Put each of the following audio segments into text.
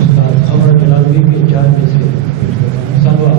استاد خبر بلاوی کے 4 میں سے سلوہ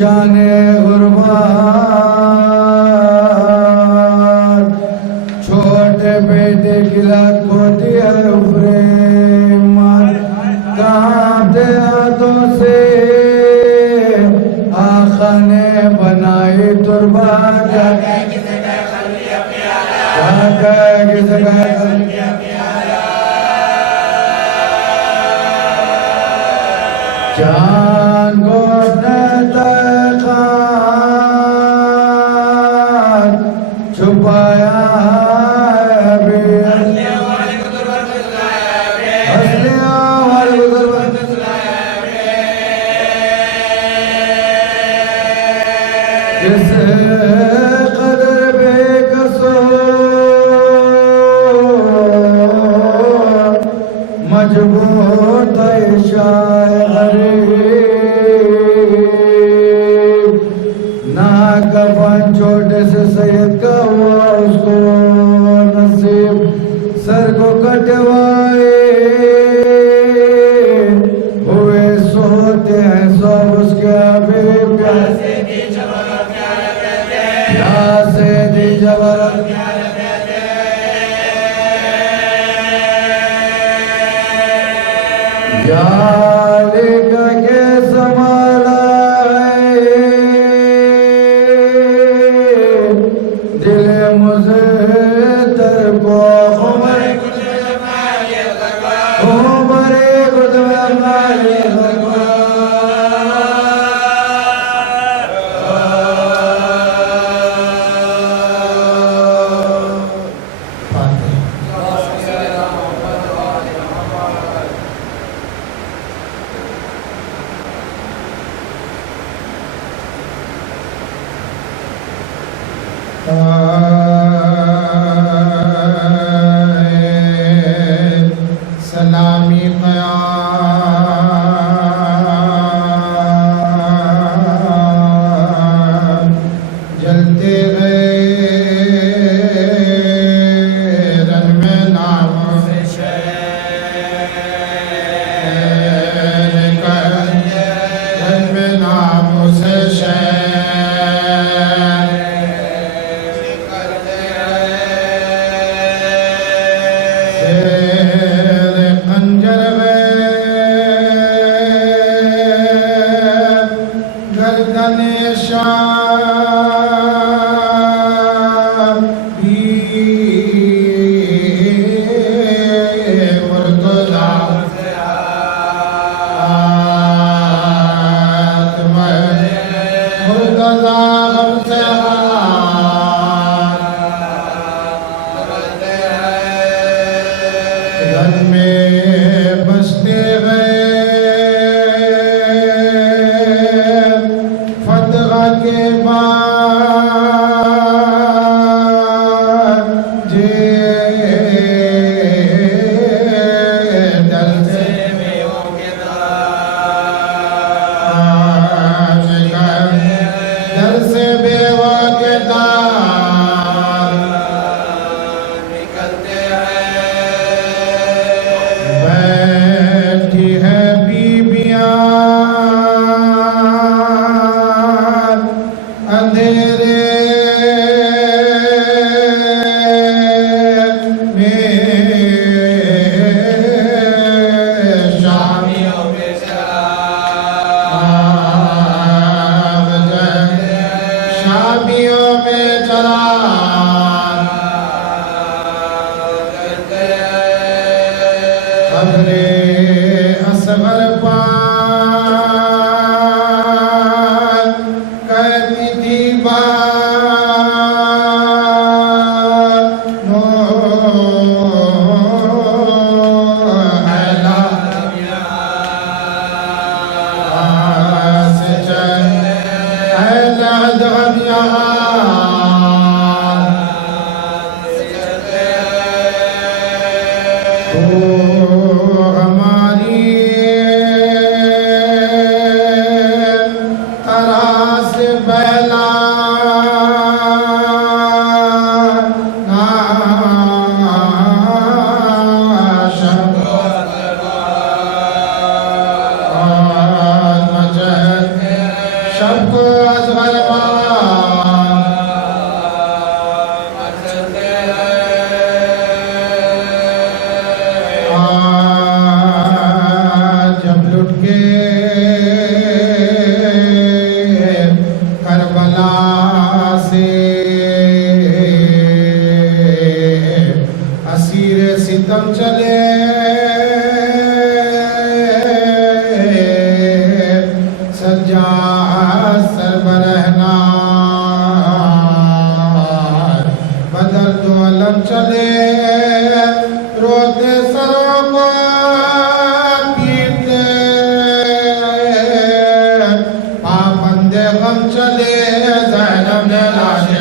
شان غربات چھوٹے بیٹے کی لات کو دیا افریمات کانپتے ہاتھوں سے آقا نے بنائی تربات کیا کہے کسے کہے خلوی اپنی جان کو اپنے تحقیقات چھپایا ہے ابھی اصلیہ والے کو دربار میں سلایا ہے جس قدر بے کسو مجبور تھا شاعر نا کفن چھوٹے سے سید کا ہوا اس کو نصیب سر کو کٹوائے ہوئے سوتے ہیں سب اس کے حبیب پیاسے دی جبرت جالک کے سنبھالا ہے دل کے کربلا سے اسیر ستم چلے سجاد سربرہنا بدر دو علم چلے روتے سروں کو پیٹتے پابندے غم چلے زینب نے لاشیں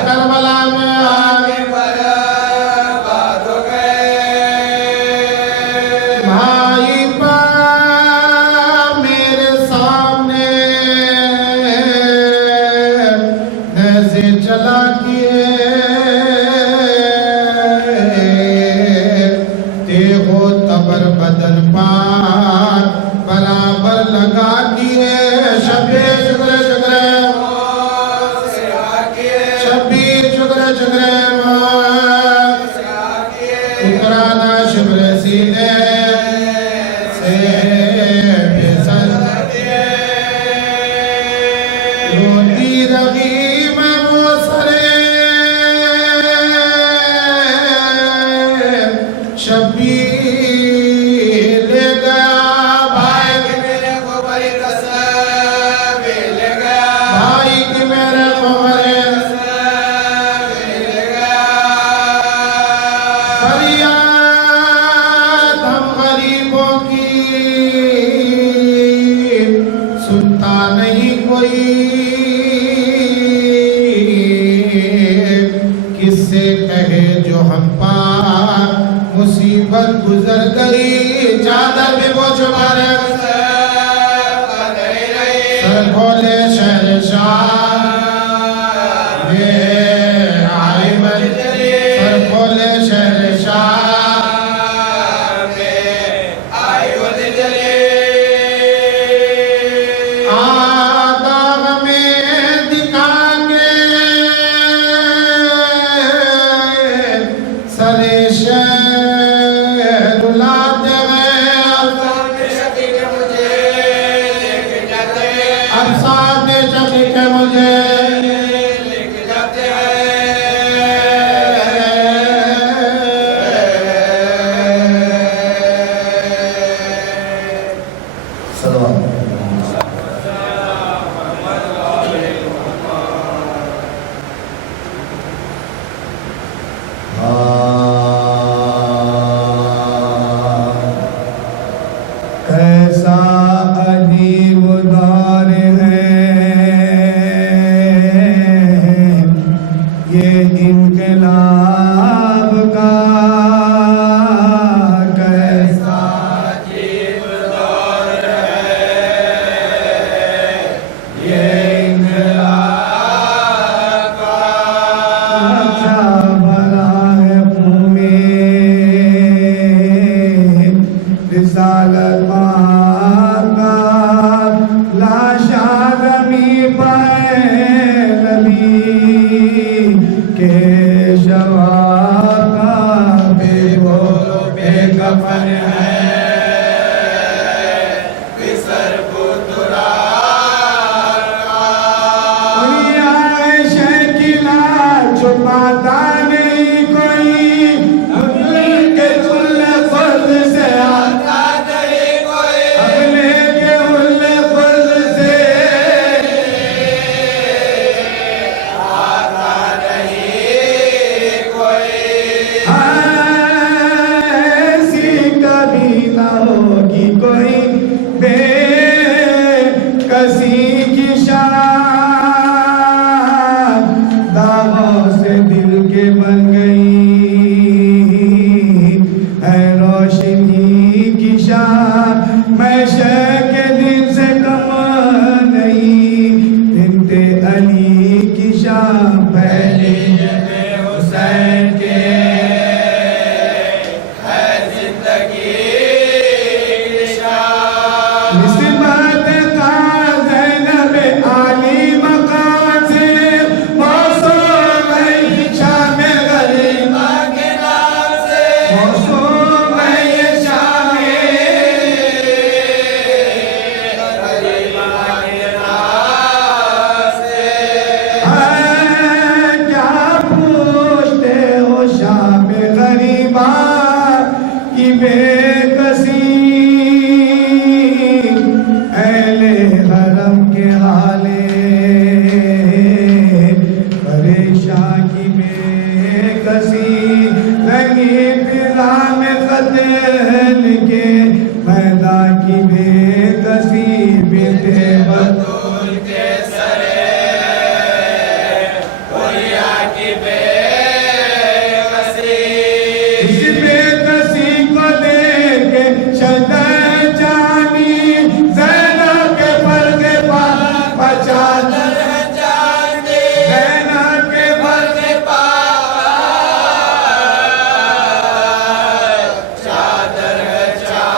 کربلا میں آگے برباد ہو گئے بدن پار برابر لگا دیے شبیر شکر شکر شبیر شکر شکر اترانا شبر سینے سے بسر روتی رغیم موسرے شبیر لے گیا بھائی کی میرے کو بڑی قصب لے گیا بھائی کی میرے کو بڑی قصب لے گیا فریاد ہم غریبوں کی سنتا نہیں کوئی کس سے کہے جو ہم پار مصیبت گزر گئی چادر بھی وہ چھپارے سر کھولے شہر شاہ یہ آئی من سر کھولے شہر شاہ آداغ میں دکھا کے سرے شہر لاتے ہیں اب سامنے شقیق مجھے لے کے جاتے صلوات کیسا عجیب دور ہے یہ انقلاب کا کیسا عجیب دور ہے یہ انقلاب کا اچھا بھلا ہے رسالت مانگا لاشا غمی پائے نبی کے شواب کا بے بولو بے کفن ہے بسر بطرار کا کوئی عائشہ کی لاج چھپاتا نہیں کوئی اپنے کے ظلم فرض سے آتا نہیں کوئی اپنے کے ظلم فرض سے آتا نہیں کوئی ایسی کبھی نہ ہوگی کوئی بے کسی کی شان دعووں سے دل کے بن گئی ہے روشنی کی شان میں شہ کے دن سے کم نہیں بنت علی کی شان پہلے حسین کے ہے زندگی کی شان نسبت کا زینب علی مقام سے موسوم ہے شام غریبہ کے نام سے موسوم ہے یہ شام غریبہ کے نام سے کیا پوچھتے ہو شام غریبہ کی بے کسی اہل حرم کے حالے پریشان کی بے کسی لگی فضا میں قتل کے میدان کی بے کسی بنت بطول کے سرے اولیا کی بے کسی اس بے کسی کو دیکھ کے شدہ جانی زینب کے فرق پا چادر ہے جانی زینب کے فرق پا چادر ہے جانی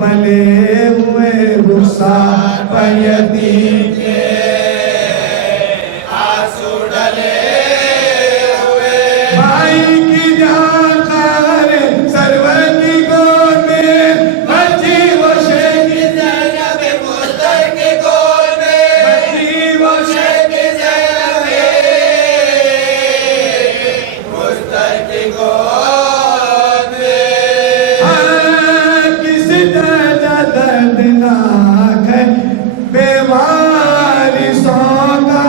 پلے ہوئے رخسار پر یتیم کے آنسو ڈلے ہوئے بھائی کی جان خار سرور کی گود میں بچی وہ شیخ زینب مستر کی گود میں بچی وہ شیخ شیخ زینب مستر کی گود میں کس درجہ دردناک ہے بے وارثوں کا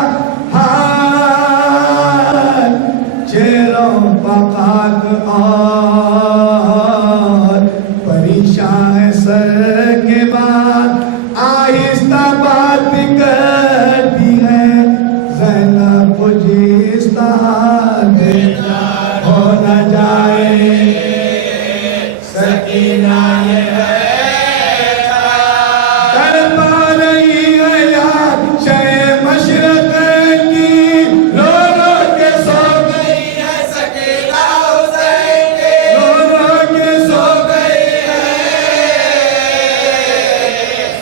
حال چہروں پر خاک اور پریشان ہے سر کے بعد آہستہ بات کرتی ہے زینب جس طرح ہو نہ جائے سکینہ یہ ہے تڑپا رہی ہے یاد شہ مشرق کی رو رو کے سو گئی ہے سکینہ حسین کی رو رو کے سو گئی ہے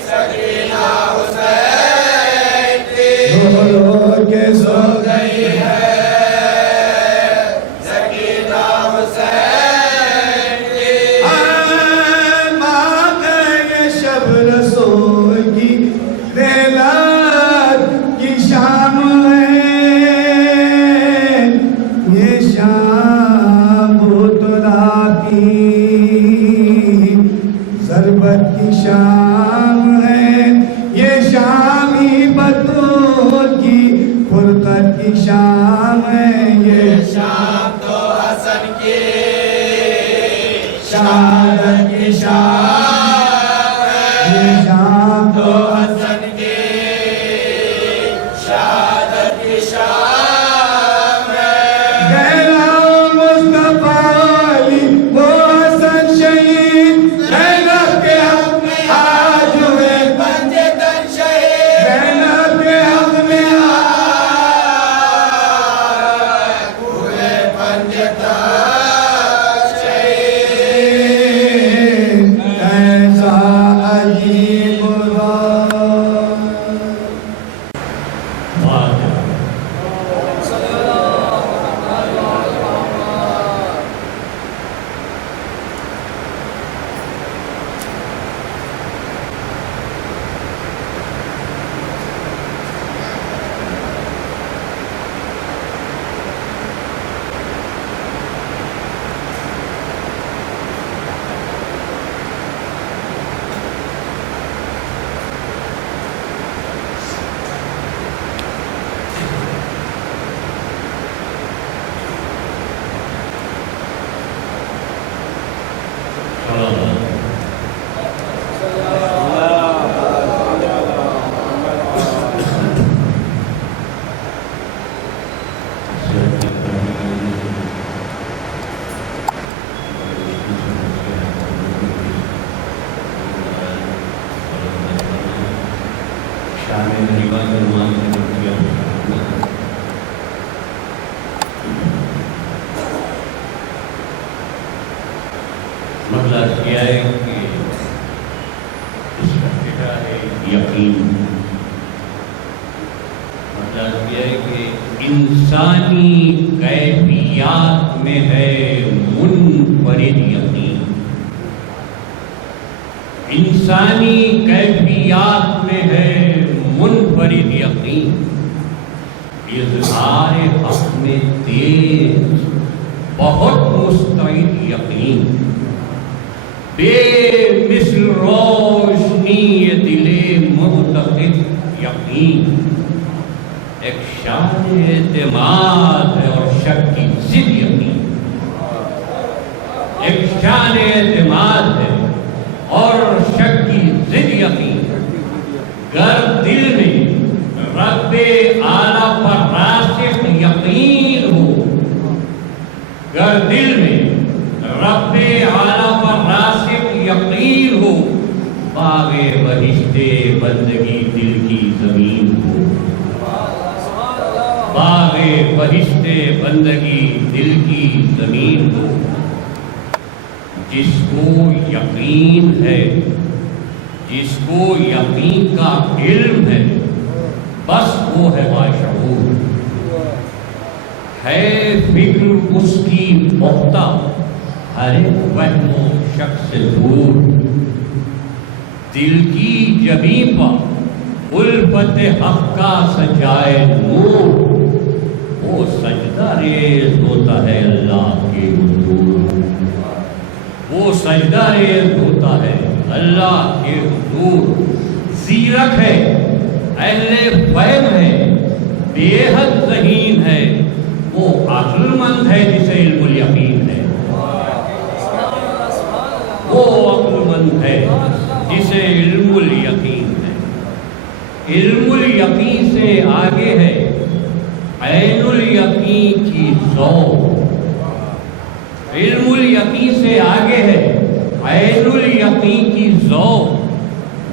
سکینہ حسین کی رو رو کے سو گئی ہے سکینہ حسین کی ماں یہ شب رسول کی لیلت کی شام ہے یہ شام بھوتلا کی ضربت کی شام ہے یہ شام ہی بطول کی فرقت کی شام ہے یہ شام تو حسن کی شہادت کی شام یہ شام تو حسن کی شہادت کی شام ہے گہرا مصطفیٰ علی وہ حسن شہید زینب کے حق میں آج ہوئے بنجے تن شہید زینب کے حق میں ہوئے بنجے تن شہید ایسا عجیب راز مطلب کیا ہے کہ اس کا کیا ہے یقین. مطلب یہ ہے کہ انسانی کیفیات میں ہے منفرد یقین. انسانی کیفیات میں ہے منفرد یقین. اظہار حق میں تیز بہت مستعد یقین. بے مثل روشنی دل معتقد یقین. ایک شان اعتماد ہے اور شک کی ضد یقین. ایک شان اعتماد ہے اور شک کی ضد یقین. گر دل میں رب اعلیٰ پر راسخ یقین ہو، گر دل میں رب اعلیٰ پر راسخ یقین ہو، باغ بہشت بندگی دل کی زمین ہو. باغ بہشت بندگی دل کی زمین ہو. جس کو یقین ہے جس کو یقین کا علم ہے بس وہ ہے باشعور، ہے فکر اس کی پختہ ہر ایک وہم و شک سے دور، دل کی جبیں پر الفت حق کا سجائے نور، وہ سجدہ ریز ہوتا ہے اللہ کے حضور، وہ سجدہ ریز ہوتا ہے اللہ کے حضور، زیرک ہے، اہل فہم ہے، بے حد ذہین ہے، وہ عقل مند ہے جسے علم الیقین ہے، وہ عقل مند ہے جسے علم الیقین ہے۔ علم الیقین سے آگے ہے عین الیقین کی ذوق، علم الیقین سے آگے ہے عین الیقین کی ذوق،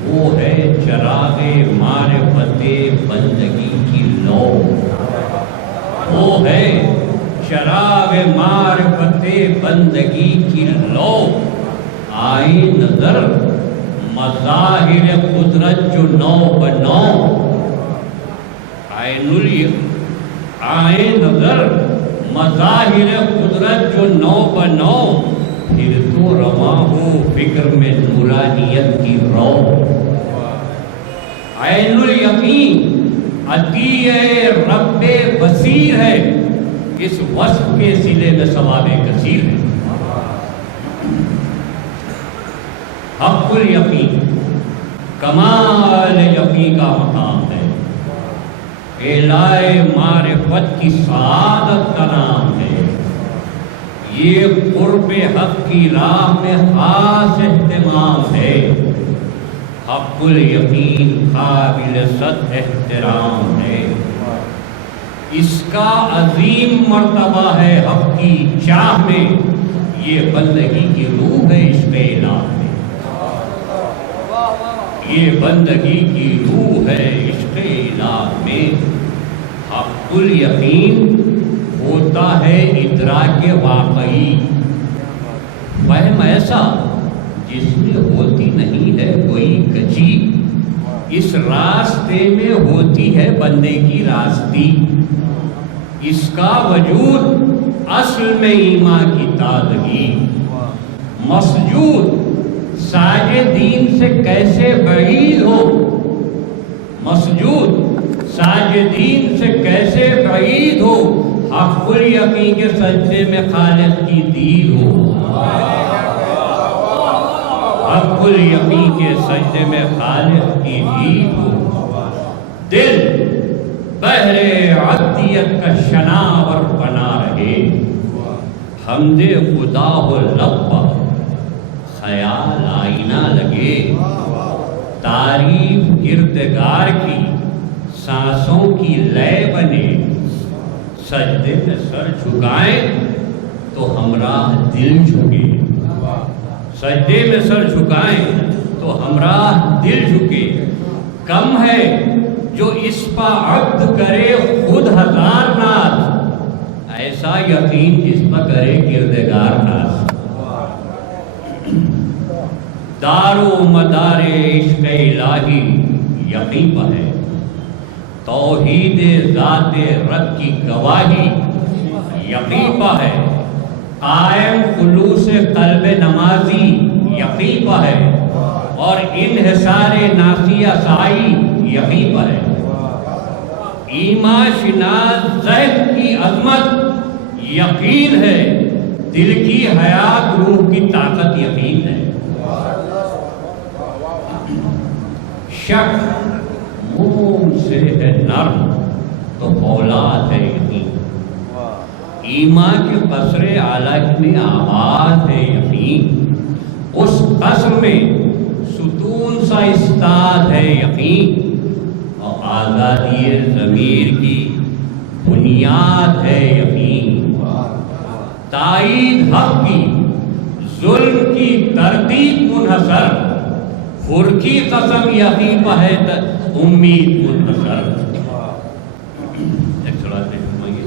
وہ ہے چراغ معرفت بندگی کی لو، وہ ہے چراغ معرفت بندگی کی لو، آئی نظر مظاہر قدرت جو نو بنو، آئے نظر مظاہر قدرت جو نو بنو، پھر تو رواں ہو فکر میں نورانیت کی رو، عین الیقین عطیہ رب بصیر ہے، اس وصف کے صلے میں ثواب کثیر ہے۔ حق الیقین کمال یقین کا مقام ہے، اعلی معرفت کی سعادت کا نام ہے، یہ قرب حق کی راہ میں خاص اہتمام ہے، حق الیقین قابل صد احترام ہے، اس کا عظیم مرتبہ ہے حق کی چاہ میں، یہ بندگی کی روح ہے عشق الہ میں، یہ بندگی کی روح ہے عشق الہ میں۔ حق الیقین ہوتا ہے ادراک واقعی، فہم ایسا جس میں ہوتی نہیں ہے کوئی کچی، اس راستے میں ہوتی ہے بندے کی راستی، اس کا وجود اصل میں ایمان کی تازگی، مسجود ساجدین سے کیسے بعید ہو، مسجود ساجدین سے کیسے بعید ہو، حق الیقین کے سجدے میں خالق کی دید ہو، حق الیقین کے سجدے میں خالق کی دید ہو، دل بحر عبدیت کا شناور بنا رہے، حمد خدا ہو لب پر خیال آئینہ لگے، تعریف کردگار کی سانسوں کی لے بنے، سجدے میں سر جھکائیں تو ہمراہ دل جھکے، سجدے میں سر جھکائیں تو ہمراہ دل جھکے، کم ہے جو اس پا عبد کرے خود ہزار ناز، ایسا یقین جس پا کرے کردگار ناز، دار و مدار عشق الہی یقین پا ہے، توحید ذات رب کی گواہی یقین پا ہے، قائم خلوص قلب نمازی یقین پا ہے، اور انحصار ناسیہ سائی یقین پا ہے، ایمان شناس ذہن کی عظمت یقین ہے، دل کی حیات روح کی طاقت یقین ہے، شک موم سے ہے نرم تو فولاد ہے یقین، ایمان کے قصر اعلیٰ میں آباد ہے یقین، اس قصر میں ستون سا استاد ہے یقین، اور آزادی ضمیر کی بنیاد ہے یقین، تائید حق کی ظلم کی تردید منحصر، خور کی قسم یقین پہ ہے امید منحصر۔ ایک سلام دے فرمائیے،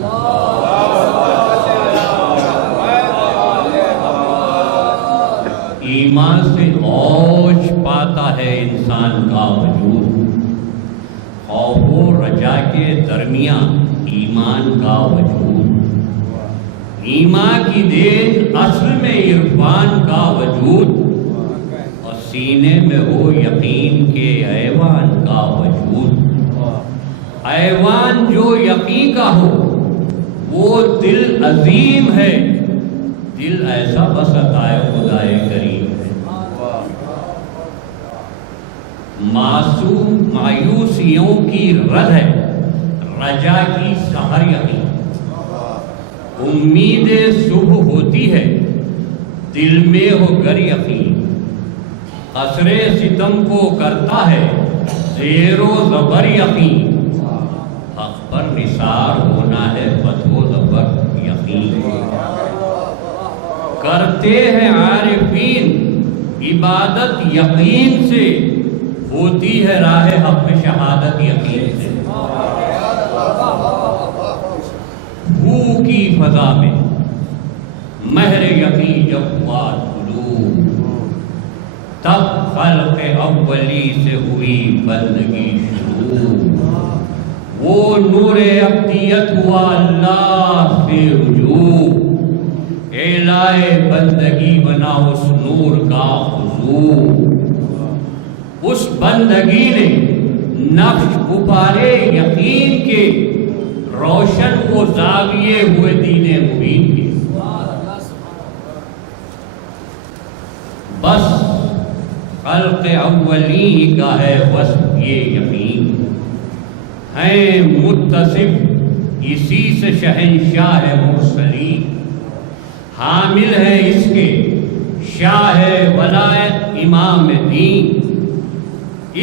ایمان سے اوج پاتا ہے انسان کا وجود، خوف و رجا کے درمیان ایمان کا وجود، ایمان کی دین اصل میں عرفان کا وجود، اور سینے میں ہو یقین کے ایوان کا وجود۔ ایوان جو یقین کا ہو وہ دل عظیم ہے، دل ایسا بس عطائے خدائے کریم ہے۔ معصوم مایوسیوں کی رد ہے، رجا کی سحر یقین، امید صبح ہوتی ہے دل میں ہو گر یقین، قصر ستم کو کرتا ہے زیر و زبر یقین، حق پر نثار ہونا ہے فتح و ظفر یقین۔ کرتے ہیں عارفین عبادت یقین سے، ہوتی ہے راہ حق میں شہادت یقین سے۔ بھو کی فضا میں مہر یقین جب ہوا طلوع، تب خلق اولی سے ہوئی بندگی شروع، وہ نور ابدیت ہوا اللہ سے رجوع، اعلائے بندگی بنا اس نور کا خضوع، اس بندگی نے نقش غبارے یقین کے روشن کو زاویے ہوئے دین مبین کے۔ بس خلق اولی کا ہے وصف یہ یقین، ہیں متصف اسی سے شہنشاہ مرسلین، حامل ہے اس کے شاہ ولایت امام دین،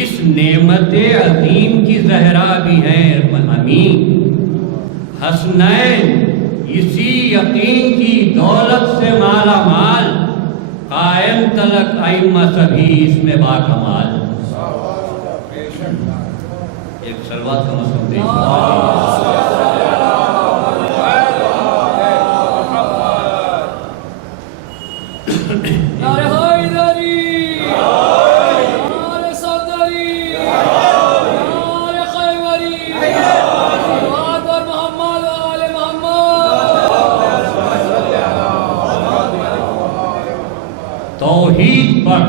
اس نعمت عظیم کی زہرا بھی ہے امین، حسنین اسی یقین کی دولت سے مالا مال، قائم تلک ائمہ سبھی اس میں با کمال۔ ایک صلوات کا مسئلہ دیکھ توحید پر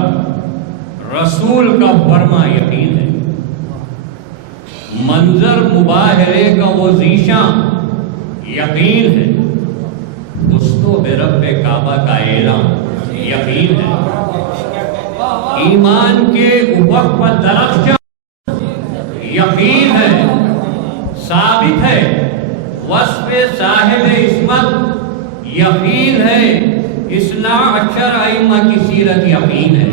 رسول کا فرما یقین ہے، منظر مباہرے کا وہ ذیشان یقین ہے، گستو بے رب کعبہ کا اعلان یقین ہے، ایمان کے افق پر درخشاں یقین ہے، ثابت ہے وصف صاحب عصمت یقین ہے، اثنا عشر ائمہ کی سیرت یقین ہے۔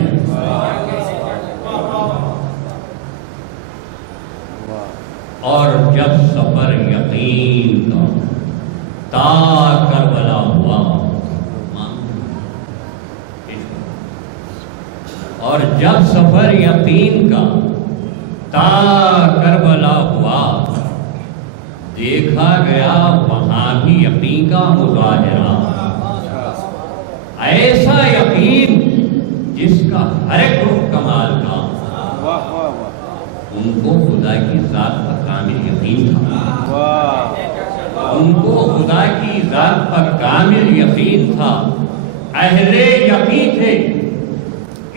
اور جب سفر یقین کا تا کربلا ہوا، اور جب سفر یقین کا تا کربلا ہوا، دیکھا گیا وہاں بھی یقین کا مظاہرہ، ایسا یقین جس کا ہر ایک رخ کمال کا، ان کو خدا کی ذات پر کامل یقین تھا، ان کو خدا کی ذات پر کامل یقین تھا، اہل یقین تھے،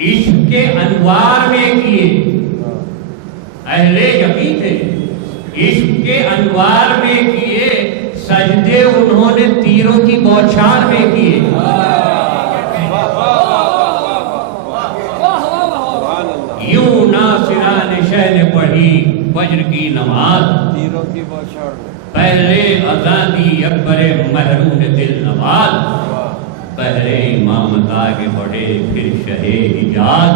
عشق کے انوار میں کیے، اہل یقین تھے، عشق کے انوار میں کیے، سجدے انہوں نے تیروں کی بوچھار میں کیے، یوں ناصران شہ نے پڑھی فجر کی نماز، تیروں کی بوچھار، پہلے اذان دی اکبر محروم دل نواز، پہلے امامت آگے بڑھے پھر شہ حجاز،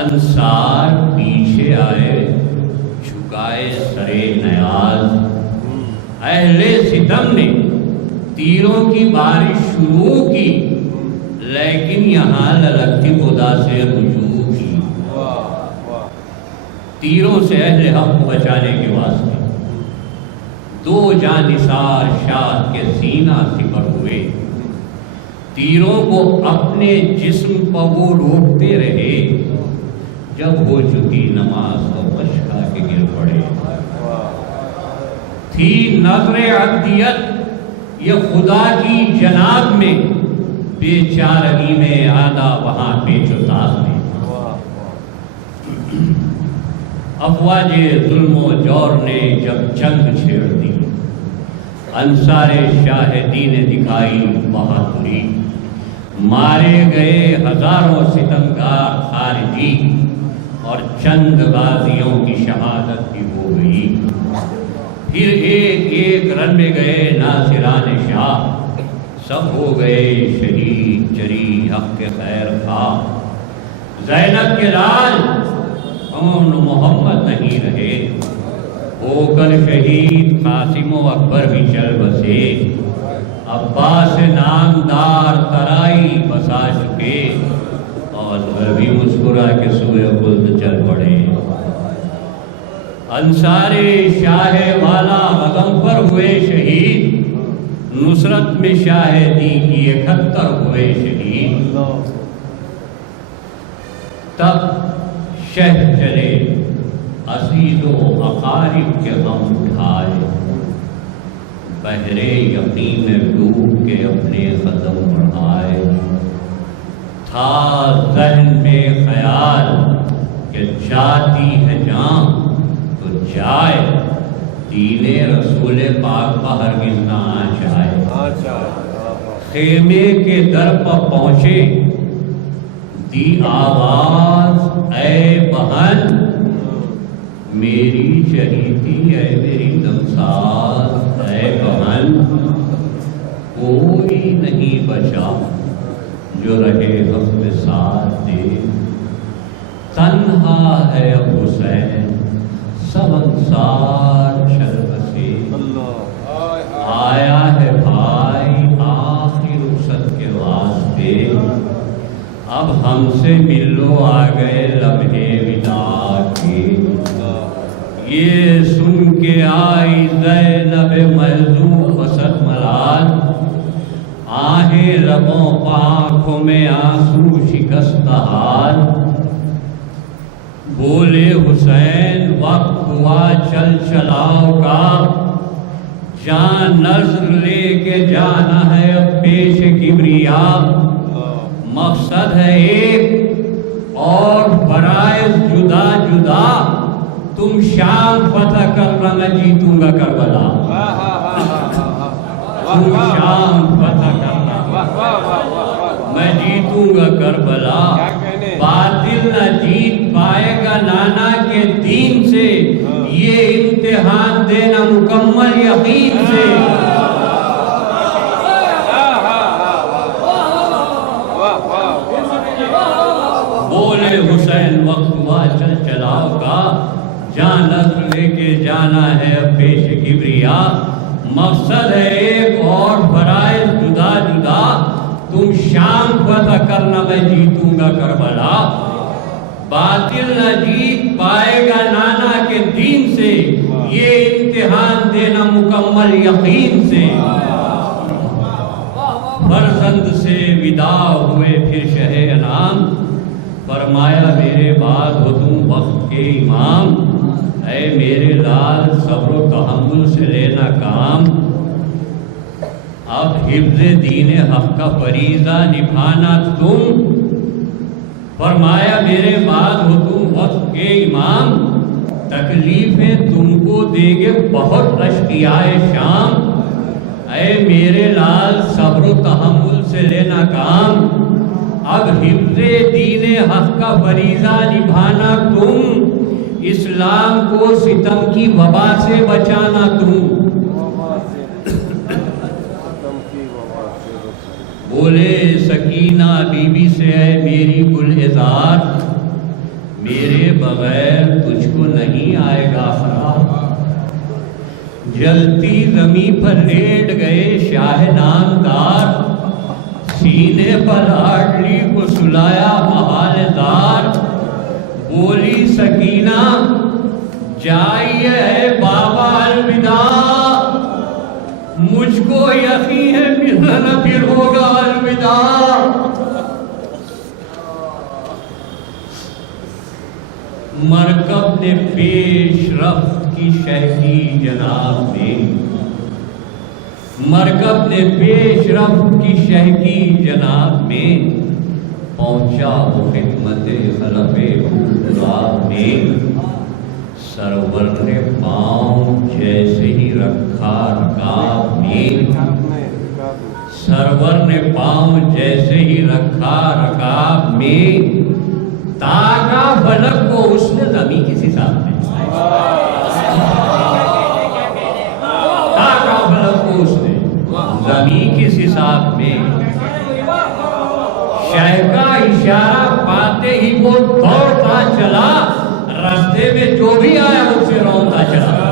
انصار پیچھے آئے جھکائے سرے نیاز، اہل ستم نے تیروں کی بارش شروع کی، لیکن یہاں للکتی خدا سے رجوع کی، تیروں سے اہل حق کو بچانے کے واسطے دو جانثار شاد کے سینہ سپر ہوئے، تیروں کو اپنے جسم پر وہ روکتے رہے، جب ہو چکی نماز تو مشکا کے گر پڑے۔ تھی نظر عبدیت یہ خدا کی جناب میں، بے چارگی میں آدھا وہاں پیچ و تاب میں۔ افواج ظلم و جور نے جب جنگ چھیڑ دی، انصار شاہ دین نے دکھائی بہادری، مارے گئے ہزاروں ستمگار خارجی، اور چند غازیوں کی شہادت بھی ہو گئی۔ پھر ایک ایک رن میں گئے ناصران شاہ، سب ہو گئے شہید جری حق کے خیر خواہ۔ زینب کے لال امن محمد نہیں رہے، ہو کر شہید قاسم و اکبر بھی چل بسے۔ عباس نامدار ترائی بسا چکے، اور بھی مسکرا کے سوئے خلد چل پڑے۔ انصار شاہ والا غزم پر ہوئے شہید، نصرت میں شاہ دی کی 71 ہوئے شہید۔ تب شہ چلے عزیز و اقارب کے غم اٹھائے، بحرے یقین میں ڈوب کے اپنے قدم بڑھائے۔ تھا ذہن میں خیال کہ جاتی ہے جان تو جائے، دین رسول پاک پر ہرگز نہ آ جائے۔ خیمے کے در پر پہنچے، دی آواز اے بہن، میری چہیتی اے میری دمساز، اے بہن کوئی نہیں بچا جو رہے حسب ساتھ دے، تنہا ہے اب حسین سب انصار چل بسے۔ آیا ہے بھائی آخر رخصت کے واسطے، اب ہم سے ملو آ گئے لمحے وداع کے۔ یہ سن کے آئی زینب محزون وسط ملال، آہیں لبوں پانکھوں میں آنسو شکست حال۔ بولے حسین وقت ہوا چل چلاؤ کا، جان نظر لے کے جانا ہے اب پیش کبریا۔ مقصد ہے ایک اور فرائض جدا جدا، تم شام فتح کرنا میں جیتوں گا کربلا۔ تم شام فتح کرنا میں جیتوں گا کربلا، باطل نہ جیت پائے گا نانا کے دین سے، یہ امتحان دینا مکمل یقین سے۔ بولے حسین وقت ہوا چل چلاؤ کا، جان نظر لے کے جانا ہے اب پیش کبریا۔ مقصد ہے ایک اور فرائض جدا جدا، تم شام فتح کرنا میں جیتوں گا کربلا۔ باطل نہ جیت پائے گا نانا کے دین سے، یہ امتحان دینا مکمل یقین سے۔ فرزند سے وداع ہوئے پھر شہ انعام، فرمایا میرے بعد ہو تم وقت کے امام۔ اے میرے لال صبر و تحمل سے لینا کام، اب حفظ دین حق کا فریضہ نبھانا تم۔ فرمایا میرے بعد ہو تم وقت کے امام، تکلیفیں تم کو دے گے بہت اشقیائے شام۔ اے میرے لال صبر و تحمل سے لینا کام، اب حفظ دین حق کا فریضہ نبھانا تم، اسلام کو ستم کی وبا سے بچانا تم۔ بولے سکینہ بی بی سے اے میری گلزار، میرے بغیر تجھ کو نہیں آئے گا خراب۔ جلتی زمیں پر لیٹ گئے شاہ نامدار، سینے پر لاڈلی کو سلایا محال دار۔ بولی سکینہ جائیے ہے بابا الوداع، مجھ کو یقین ہے نہ پھر ہوگا الوداع۔ مرکب نے پیش رفت کی شہی جناب میں، مرکب نے پیش رفت کی شہی جناب میں، پہنچا وہ خدمت خلف خدا میں، سرور نے پاؤں جیسے ہی رکھا رکاب میں، سرور نے پاؤں جیسے ہی رکھا رکاب میں، تاکہ فلک کو اس نے زمین کس حساب میں، تاکہ فلک کو اس نے زمین کس حساب میں، شہ کا اشارہ پاتے ہی وہ دوڑتا چلا، راستے میں جو بھی آیا اس سے روتا چلا،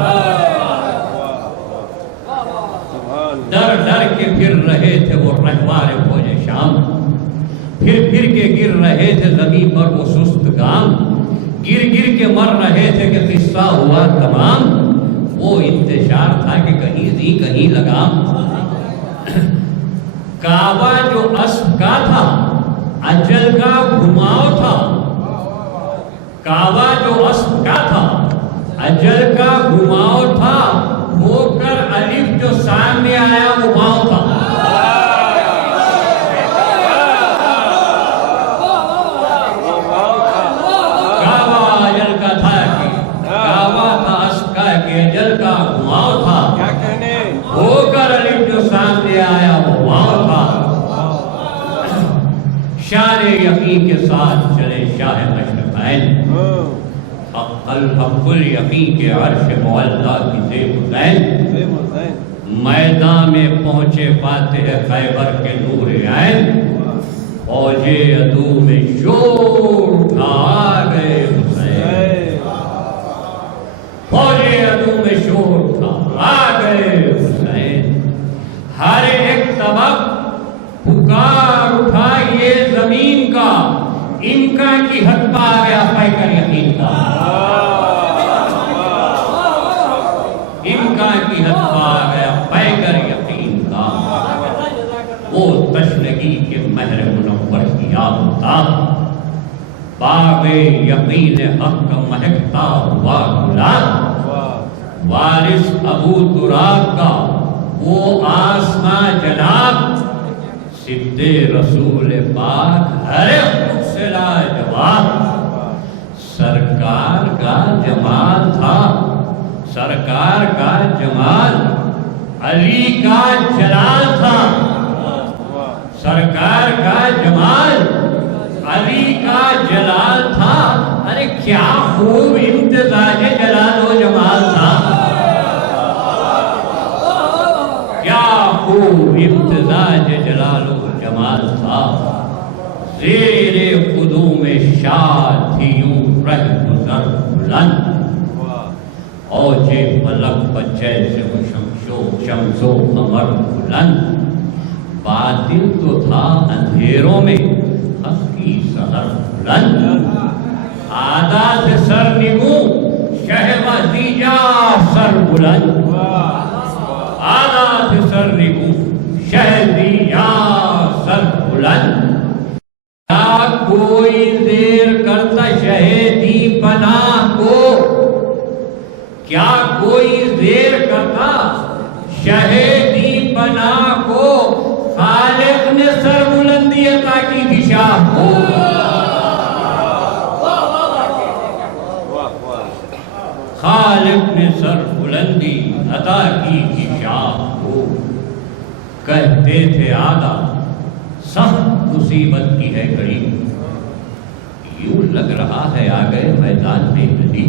ڈر ڈر کے پھر رہے تھے وہ رہوار فوج شام، پھر کے گر رہے تھے زمین پر وہ سست گام، گر کے مر رہے تھے کہ قصہ ہوا تمام، وہ انتشار تھا کہ کہیں دی کہیں لگام، کعبہ جو اسب کا تھا اجل کا گھماؤ تھا، کعبہ جو اسب کا تھا اجل کا گھماؤ تھا، ہو کر الف جو سامنے آیا وہ باؤ تھا، کعبہ اجل کا تھا کہ کعبہ تھا اسب کا کہ اجل کا گھماؤ تھا، ہو کر الف جو سامنے آیا وہ باؤ تھا، شان یقین کے ساتھ چلے شاہ مشرقین، الحق الیقین کے عرش معلا کی زیب حسین، میدان میں پہنچے فاتح خیبر کے نور عین، فوج عدو میں شور اٹھا گئے حسین، فوج عدو میں شور اٹھا گئے حسین، ہر ایک طبق پکار اٹھا یہ زمین کا، ان کا کی حد پا گیا پیکر یقین کا، ان کا کی حد پا گیا پیکر یقین کا، وہ تشنگی کے مہر منور کی آفتاب، باغ یقین حق کا مہکتا ہوا گلاب، وارث ابو تراب کا وہ آسماں جناب، صدِ رسول پاک ہر خود سے لاجواب، سرکار کا جمال تھا، سرکار کا جمال علی کا جلال تھا، سرکار کا جمال علی کا جلال تھا، ارے کیا خوب امتزاج جلال و جمال تھا، کیا خوب امتزاج جلال و جمال تھا، زیر قدوم شاہ تھی یوں رہ گزر بلند، اوج فلک بچے سے وہ شمس و قمر بلند، باطل تو تھا اندھیروں میں حق کی سحر بلند، آدھا سے سر نگوں شہبازی جا سر بلند، آدھا سے سر نگوں شہزی جا سر بلند، کیا کوئی زیر کرتا شہدی پناہ کو، کیا کوئی زیر کرتا شہدی پناہ کو، خالق نے سر بلندی عطا کی تھی شاہ کو، خالق نے سر بلندی عطا کی تھی شاہ کو، کہتے تھے آدھا سخت مصیبت کی ہے گھڑی، یوں لگ رہا ہے آ گئے میدان میں ندی،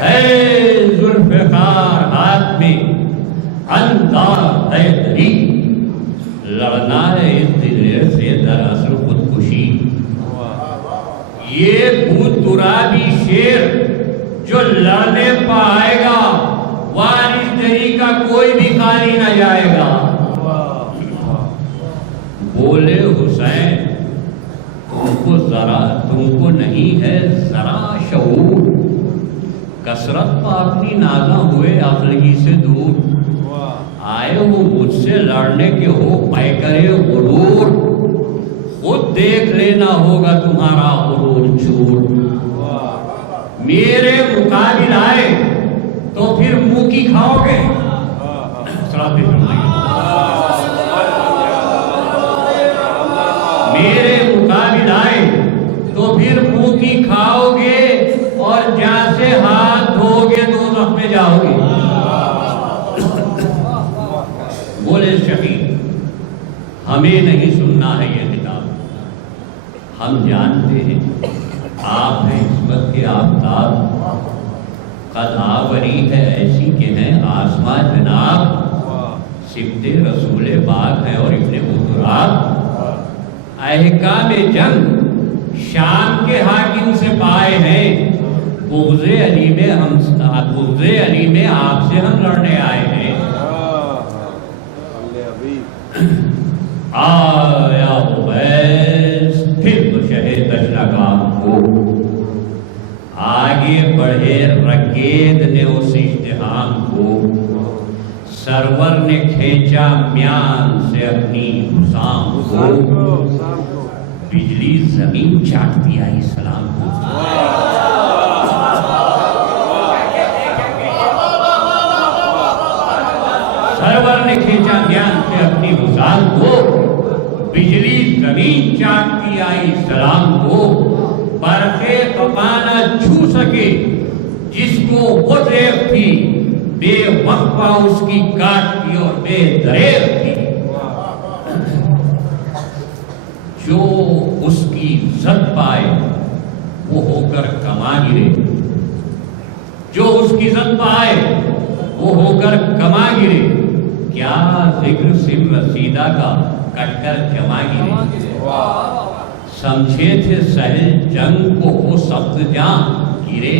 ہے ذوالفقار ہاتھ میں انداز ہے دری، لڑنا ہے اس دل سے دراصل خودکشی، یہ بھوت ترابی شیر جو لڑنے پائے گا وارث دری کا کوئی بھی خالی نہ جائے گا، بولے حسین تم کو نہیں ہے ذرا شعور، کثرت پا اپنی نازاں ہوئے عقلگی سے دور، آئے ہو مجھ سے لڑنے کے ہو پیکرے غرور، خود دیکھ لینا ہوگا تمہارا غرور چور۔ میرے مقابل آئے تو پھر منہ کی کھاؤ گے؟ میرے مقابل آئے تو پھر منہ کی کھاؤ گے اور جہاں سے ہاتھ دھو گے دوزخ میں جاؤ گے۔ بولے شفیع ہمیں نہیں سننا ہے یہ کتاب، ہم جانتے ہیں آپ ہیں عصمت کے آفتاب، قد آوری ہے ایسی کہ ہیں آسمان جناب، صفت رسول پاک ہے اور ابن حضرات، احکام جنگ شام کے حاکم سے پائے ہیں، بغض علی میں آپ سے ہم لڑنے آئے ہیں۔ آیا اویس پھر تو شہ تشنگام کو، آگے بڑھے رکید نے اس اشتہام کو، سرور نے کھینچا میان سے اپنی حسام کو، بجلی زمین چاٹتی آئی سلام کو۔ سرور نے کھینچا میان سے اپنی حسام کو، بجلی زمین چاٹتی آئی سلام کو، برقے پپانا چھو سکے جس کو وہ زیب تھی، بے وقفہ اس کی کاٹتی اور بے دریغ تھی، جو اس کی عزت پائے وہ ہو کر کما گرے، جو اس کی عزت پائے وہ ہو کر کما گرے، کیا ذکر سم رسیدہ کا کٹ کر جمع گرے، سمجھے تھے سہل جنگ کو وہ سخت جان گرے،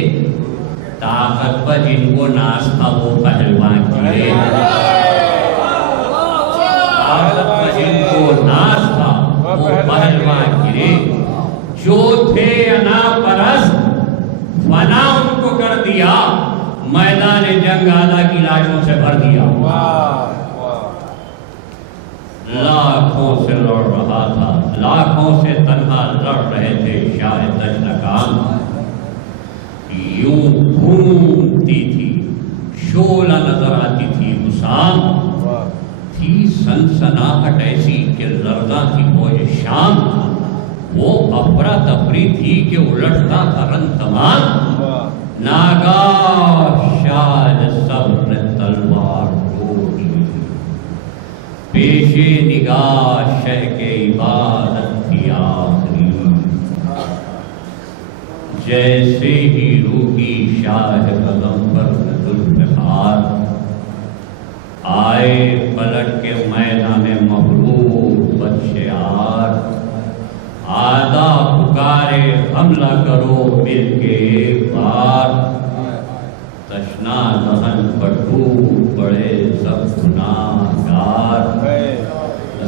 طاقت پر جن کو ناز تھا وہ پہلوان گرے، طاقت پر جن کو ناز تھا وہ پہلوان گرے، جو تھے انا پرست فنا ان کو کر دیا، میدان جنگ آدھا کی لاشوں سے بھر دیا۔ لاکھوں سے لڑ رہا تھا، لاکھوں سے تنہا لڑ رہے تھے شاہ تشنکام، یوں گھومتی تھی شعلہ نظر آتی تھی حسام، تھی سنسناہٹ ایسی کہ لرزاں تھی فوج شام، وہ افراتفری تھی کہ الٹتا تھا رن تمام، ناگاہ شاہ صبر تلوار ٹوٹی، پیش نگاہ شہ کے عبادت کی آخری، جیسے ہی روکی شاہ قدم پر ذوالفقار، آئے پلٹ کے میدان مغلوب بدشعار، آدھا پکارے حملہ کرو مل کے ایک بار، تشنا دہن پر ٹوٹ پڑے سب گناہگار،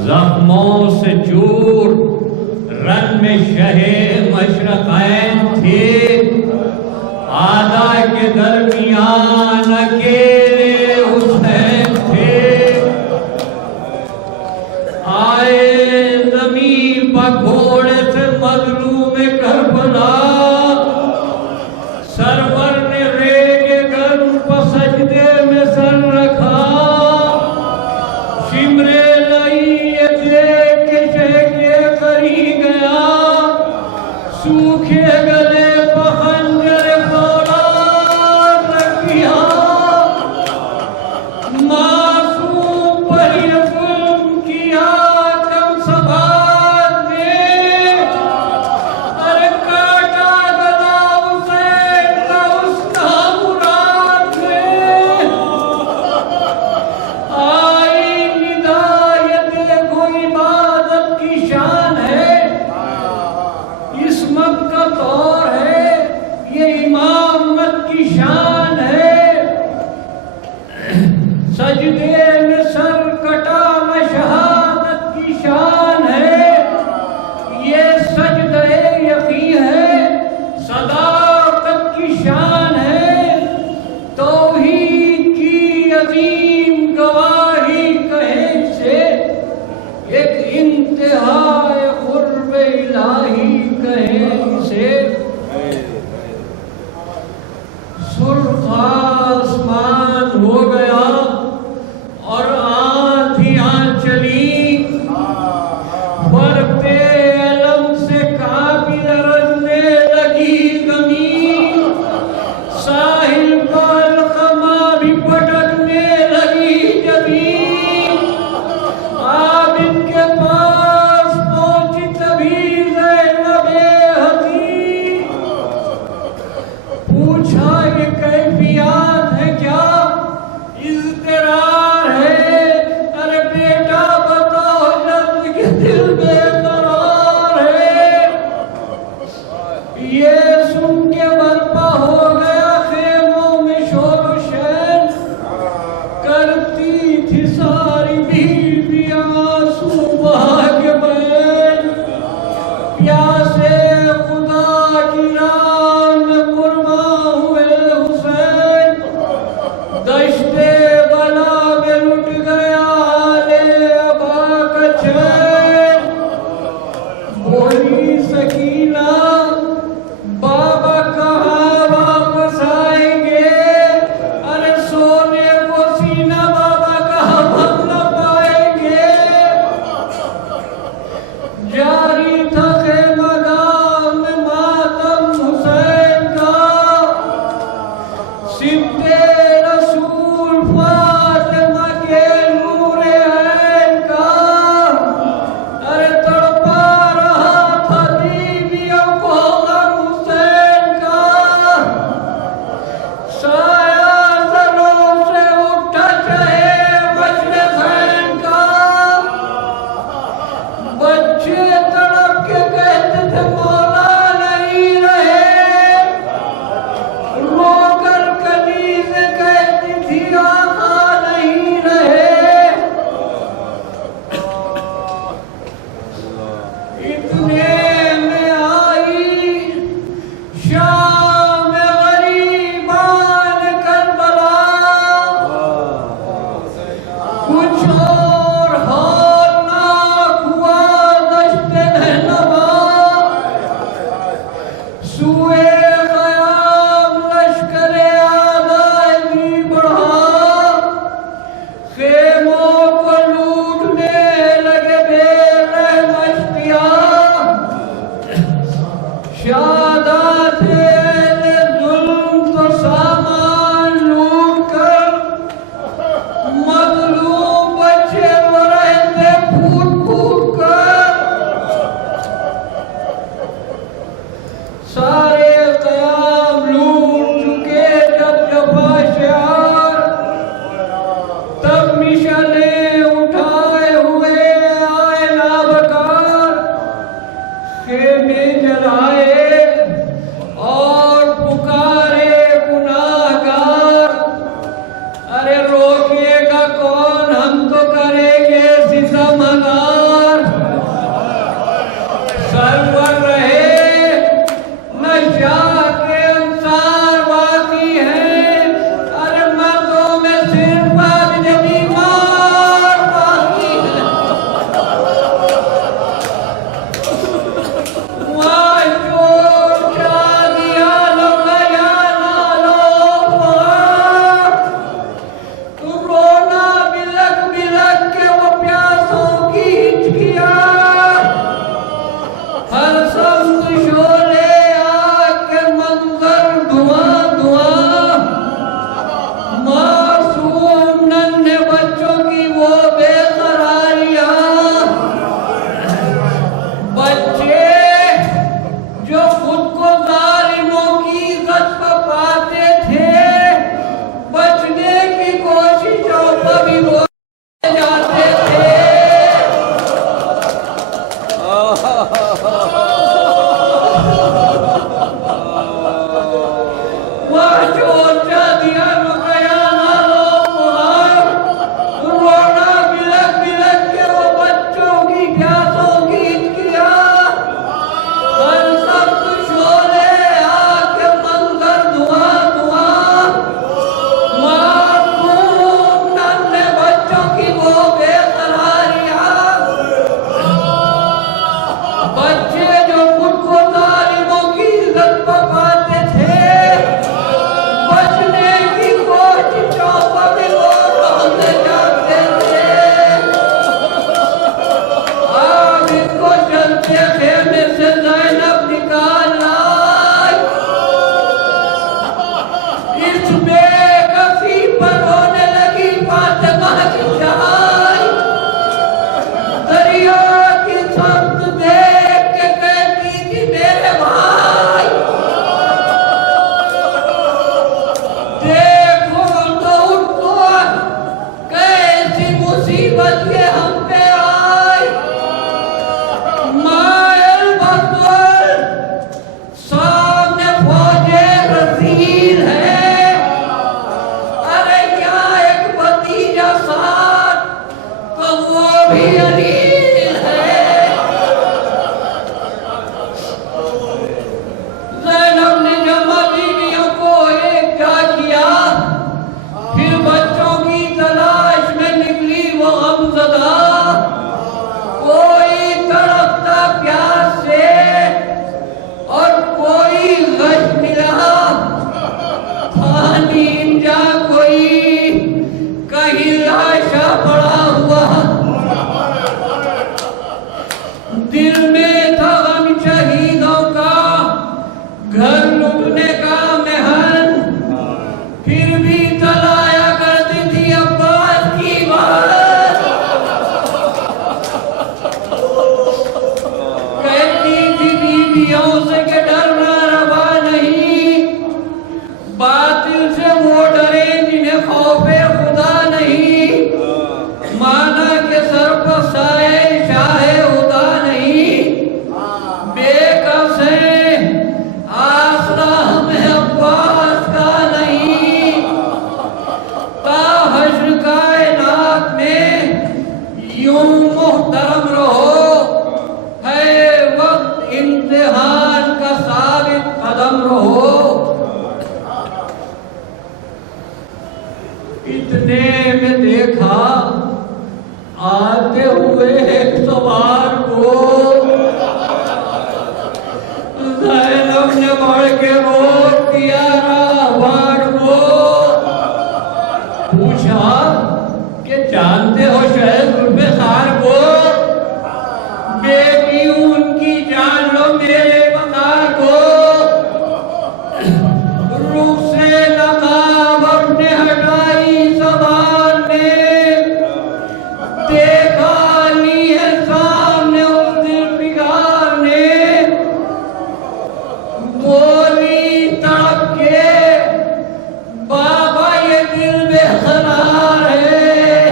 زخموں سے چور رن میں شہ مشرقین تھے، آدھا کے درمیان اکیلے حسین تھے، آئے زمین پر گھوڑے سے مظلوم کربلا، سرور نے ریگ گرم پر سجدے میں سر رکھا، شمرے لئی دیکھ کے شہکے کری گیا، سوکھے گلے پر خنجر فولاد رکھ دیا، معصوم پر یہ ظلم کیا کم سباد نے، ارے کاٹا گلا حسین کا اس کا مراد نے، آئی ہدایت کو عبادت کی شان ہے، عصمت کا دور ہے یہ امامت کی شان ہے، سجدے میں سر کٹا میں شہادت کی شان ہے، یہ سجدہ یقین ہے صداقت کی شان ہے، توحید کی عظیم گواہی یہ سن کے برپا ہو گیا خیموں میں شور و شور، کرتی تھی ساری بیویاں آنسو بہا کے بین، پیاسے خدا کی راہ میں قرباں ہوئے حسین، دشتے بلا میں لٹ گیا آلے ابا کا چین، بولی سکینہ بابا کہاں واپس آئیں گے، ارے سونے کو سینہ بابا کہاں ہم نہ پائیں گے، جاری تھا خیمہ گاہ میں ماتم حسین کا، سبتے رسول فاطمہ کے نور عین کا، ارے تڑپا رہا تھا بیویوں کو غم حسین کا، سایہ زروں سے اٹھا چاہے مجلس حسین کا، بچے تڑپ کے کہتے تھے مولا نہیں رہے، رو کر کنیزیں کہتی تھی آقا نہیں رہے، اتنے میں آئی شام غریبان کربلا، کچھ اور ہولناک ہوا دشت نہنوا، سوئے خیام لشکر آدائیگی بڑھا، خیموں کو لوٹنے لگے بے رحم اشقیاء، شادات اہل ظلم تو سامان لوٹ کر، مظلوم بچے وہ رہتے پھوٹ پھوٹ کر، سارے قیام لوٹ چکے جب جفا شعار، تب مشعلیں اٹھائے ہوئے آئے نابکار، خیمے جلائے اور پکارے گناہگار، ارے روکے گا کون ہم تو کریں گے ستم ہزار، سرور رہے نہ شاہ کے انصار باقی ہیں، ارے مردوں میں صرف آج بیمار باقی ہیں، وہاں شور شادیاں خوف خدا نہیں، مانا کہ سر پر سائے شاہ خدا نہیں، بے کس ہے آسرا ہمیں عباس کا نہیں، تا حشر کائنات میں یوں محترم رہو، ہے وقت امتحان کا ثابت قدم رہو۔ اتنے میں دیکھا آتے ہوئے ایک سوار کو، زینب نے بڑھ کے روک دیا راہوار کو، پوچھا کہ جانتے ہو شہر ذوالفقار کو؟ بیٹی ان کی جان لو میرے وقار کو، روح سے نقاب اپنے ہٹائی زبان نے، دیکھا لی ہے سامنے اس دل بگار نے، بولی تڑپ کے بابا یہ دل بے قرار ہے،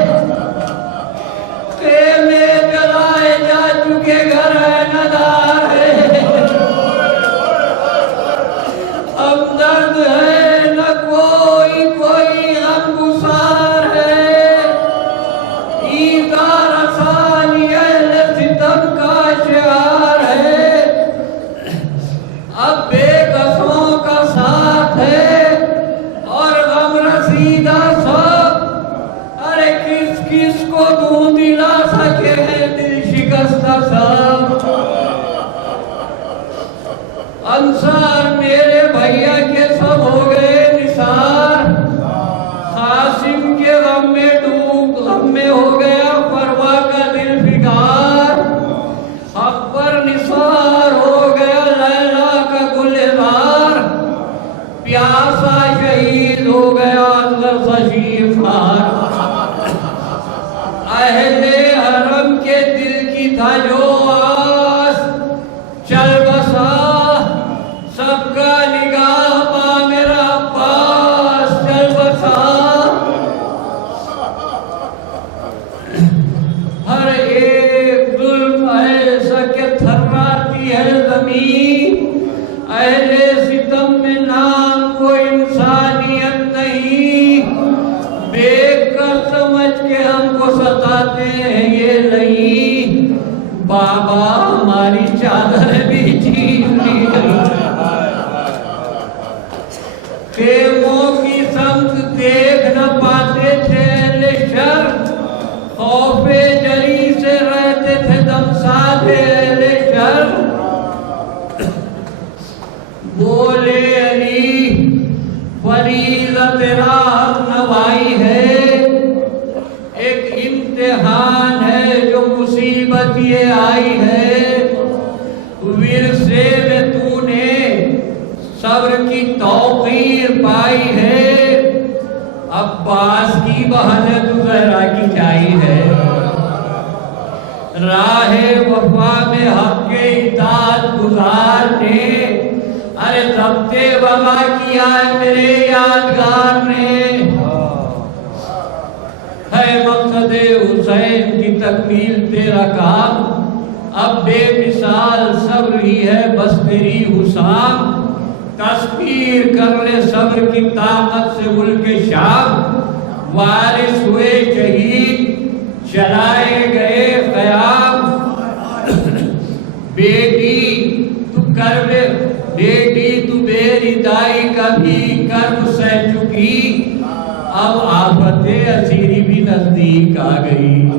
خیمے جلائے جا چکے گھر ہے ندار ہے، اب درد ہے نہ کوئی کوئی غمگسار ہے، ایدار آسانی اہل ستم کا شعار ہے، اب بے قصوں کا ساتھ ہے اور غم رسیدہ سب، ارے کس کس کو دوں دلا سکے ہے دل شکستہ سب۔ انصار میرے بھیا کے سب ہو گئے نثار، قاسم کے غم میں ڈوب غم میں ہو گیا پروا کا دل فگار، حق پر نثار ہو گیا لیلا کا گلزار، پیاسا شہید ہو گیا اصغر شیفار، اہل حرم کے دل کی تھا جو آس، چل بسا سب کا نگاہ پا میرا عباس، چل بسا ہر ایک ظلم ایسا کہ تھراتی ہے زمین، اہل ستم میں نام کو انسانیت نہیں، دیکھ کر سمجھ کے ہم کو ستاتے ہیں یہ نہیں، بابا ہماری چادر بھی چھین لی گئی، خیموں کی سمت دیکھ نہ پاتے تھے اہل شر، خوف جری سے رہتے تھے دم سادھے اہل شر، بولے علی فریضت راہ نوائی ہے، ایک امتحان ہے جو مصیبت یہ آئی ہے، ورثے میں تو نے صبر کی توقیر پائی ہے، عباس کی بہن تو زہرا کی چائی ہے، راہ وفا میں حق کے اطاعت گزار نے، ارے ضبط وفا کیا ہے میرے یادگار نے، ہے مقصد حسین کی تکمیل تیرا کام، اب بے مثال صبر ہی ہے بس تیری حسام، تذکیر کر لے صبر کی طاقت سے ملک شام، وارث ہوئے شہید چلائے گئے قیام، بیٹی تو بے ردائی کا بھی کرب سہ چکی، اب آفت اسیری بھی نزدیک آ گئی،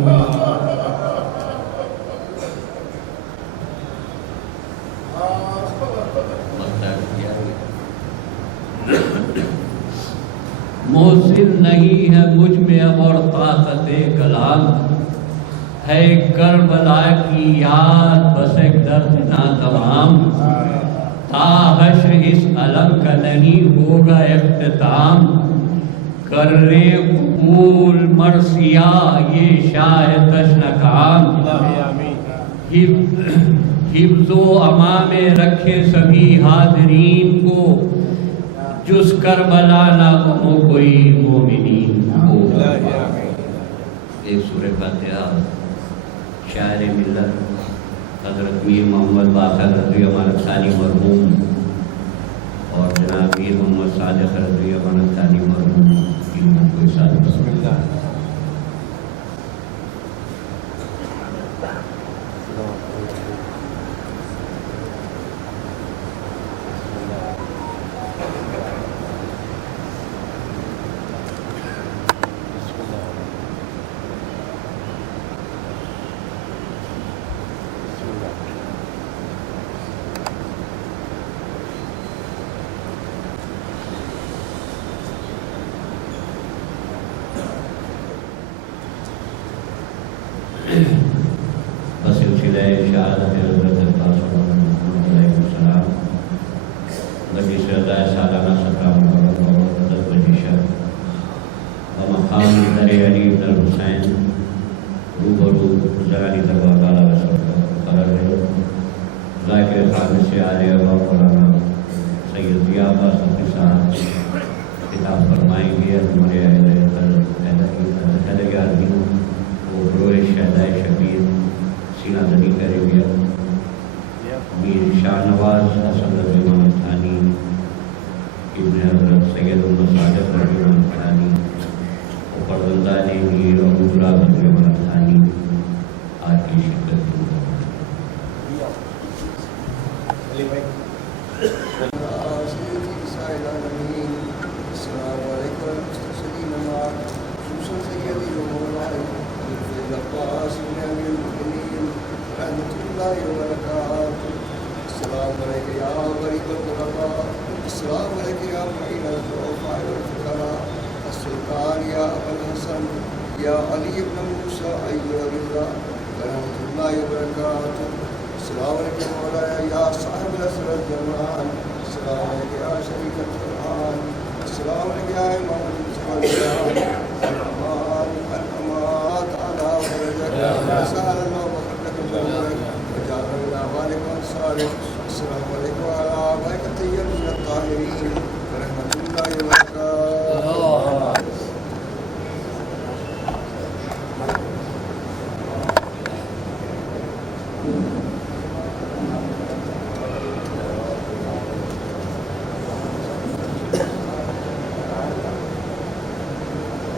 محسن نہیں ہے مجھ میں اب اور طاقت کلام، ہے کربلا کی یاد بس ایک درد ناتمام، تا حشر اس علم کا نہیں ہوگا اختتام، کر لے قبول مرثیہ یہ شاہ تشنکام، حفظ و امان میں رکھے سبھی حاضرین کو، جس کربلا نہ ہو کوئی مومنین ہو. ایک سورہ فاتحہ شاعر ملت حضرت میر محمد باقر رضی اللہ ثانی مرحوم اور جناب میر محمد صادق رضی اللہ ثانی مرحوم ان کو ساتھ بسم اللہ. بسلسلہ شہادت حضرت عباس علیہ السلام مجلس ادائے سالانہ 17 محرم اور 10 بجیشہ بمقام در علی بن الحسین روبرو زرانی دربار والا رسول قرار ہے. ذاکر خان سے آلے ابا مولانا سید ضیاء عباس صفی صاحب خطاب فرمائیں گے. ہمارے اہل یادین وہ گروہ شہدائے شبیر سینہ زنی کرے گیا. میر شاہ نواز حسن رضی اللہ ثانی ابن حضرت سید صادق رضی اللہ ثانی اور فرزندہ نے میر عبداللہ رضی اللہ ثانی آج کی شرکت کی. السلام علیکم یا غریب الغرباء، السلام علیکم یا معین الضعفاء والفقراء، السلطان یا ابو الحسن یا علی بن موسیٰ ایوب اللہ رحمۃ اللہ وبرکاتہ. السلام علیکم مولانا یا صاحب الاسر الجمال، السلام علیکم یا شریک القرآن، السلام علیکم یا امام الرحمن الامات علی ورجک سہل اللہ وحدک جمعک وجعل اللہ والکم صالح. السلام علیکم وعلی آبائک الطیبین الطاہرین ورحمۃ اللہ وبرکاتہ.